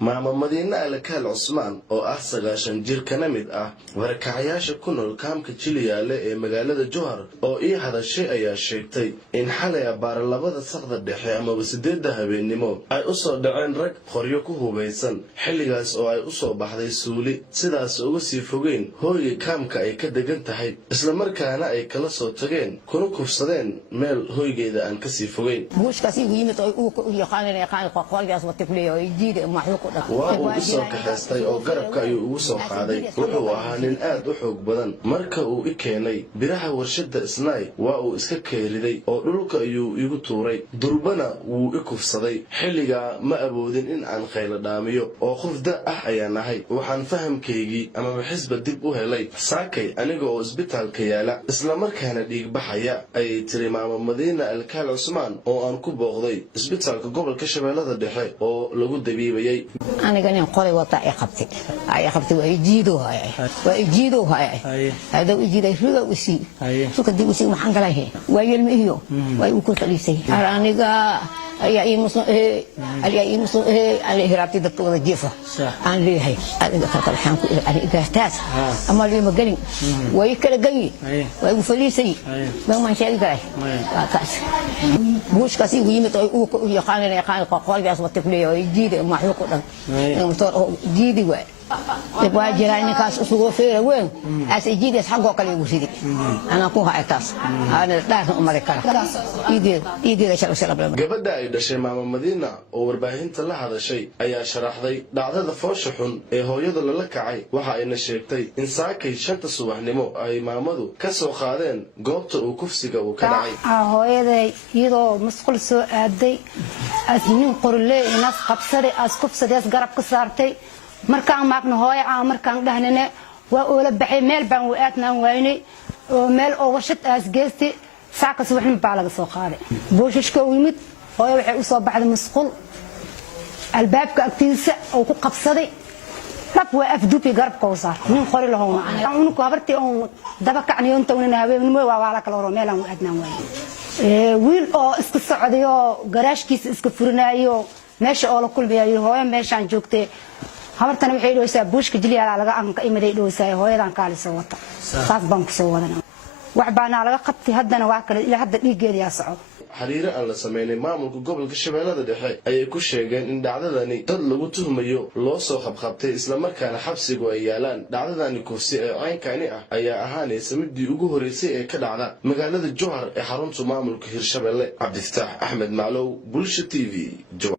maama Madiina Alkaal Cusmaan oo ah 9 jir kana mid ah warkacayaasha ku nool kaamka Jiliyaale ee magaalada Jowhar oo ii hadashay ayaa sheegtay in xalay abaar labada saqda dhexe ama 8 habeenimo ay u soo dhaceen rag qoryo ku hubeysan xilligaas oo ay u soo baxday suuli sidaas uga sii fogeen hooyga kaamka ay ka degan tahay isla markaana ay kala soo tageen kuna kufsadeen meel hooygeeda aan ka sii fogeyn buushkaasi ugu yimid oo uu yaqaanay qoryaas wata kuleeyo jiida ma xuquuq waa uu soo kaxaystay oo garabka ayuu ugu soo qaaday wuxuu ahaa nin aad u xoog badan marka uu i keenay biraha warshada Isnaay waa uu iska keeriday oo dhulka ayuu igu tuuray durbana wuu i kufsaday xilliga ma awoodin in aan khayl dhaamiyo oo qofda ah ayaan ahay waxaan fahamkeygii ama xisba dib u helay saakay aniga oo isbitaalka yaala isla markaana dhiig baxaya ay tiri maama Madiina Alkaal Cusmaan oo aan ku booqday isbitaalka gobolka Shabeellada Dhexe oo lagu dabiibayay aniga nin qoray wata ay qabtay way jiido hay hada u jiiday ruga u si suka dib u si maxan galay way yelmi iyo way u ku qalisay aniga ayaa imuso ali hirabti dadka wada jiifa aan leeyahay adiga kala xan ku adiga taas ama li magalin way kala gay way u faliisay ma sheegay kaas buushkaasi ugu yimid oo uu yaqaanay qoryaas wata kuleeyo jiida ma xuquuq dhan motor jiidi way waa jiraan kaas usugo feera weyn as jiidas xaqo kale ugu sidii ana ku haytaas ana dhaafo Mareykan iideeda shalab gabadha ay dhashay maama Madiina oo warbaahinta la hadashay ayaa sharaxday dhacdada foosha xun ee hooyada la kacay waxa ayna sheegtay in saakay 5 subaxnimo ay maamadu ka soo qaadeen goobta uu kufsiga uu ka dhacay hooyaday iyadoo masqul soo aaday asnin qorle inaas qabsaday as kufsadees garab ka saartay markaan maaqno hooyo aan markaan dhahnane waa oo la baxay meel baan u aadnaan waynay oo meel oo washad aas geestay saaka subaxnimo baa laga soo qaaday buushashka u yimid hooyo waxay u soo baxday masqul albaabka agtiisa oo ku qabsaday dab waa afduubi garabka u saar nin qori lahoona anu ku habartii oo daba kacniyo inta uu habeenimo waa la kala horo meel aan u aadnaan waynay wiil oo iska socdayo garaashkiisa iska furinayo meesha oo la kulmiyo hooyo meeshaan joogtay habartan waxay dhoosaa buushka Jiliyaale laga anka imaday dhoosaa hooyadan kaali soo wata saas baan ku soo wadana wax baana laga qabtay haddana waa kale ilaa hadda dhiigeeda yaa socdo xariiro aan la sameeyay maamulka gobolka Shabeellada Dhexe ayay ku sheegeen in dhacdadani dad lagu tuhmayo loo soo qabqabtay isla markaana xabsigu ay yaalaan dhacdadani kufsi ee aynkani ah ayaa ahaanaysa midii ugu horeysay ee ka dhacda magaalada Jowhar ee xarunta maamulka Hirshabeelle Cabdifataax Axmed Maclow Bulsho TV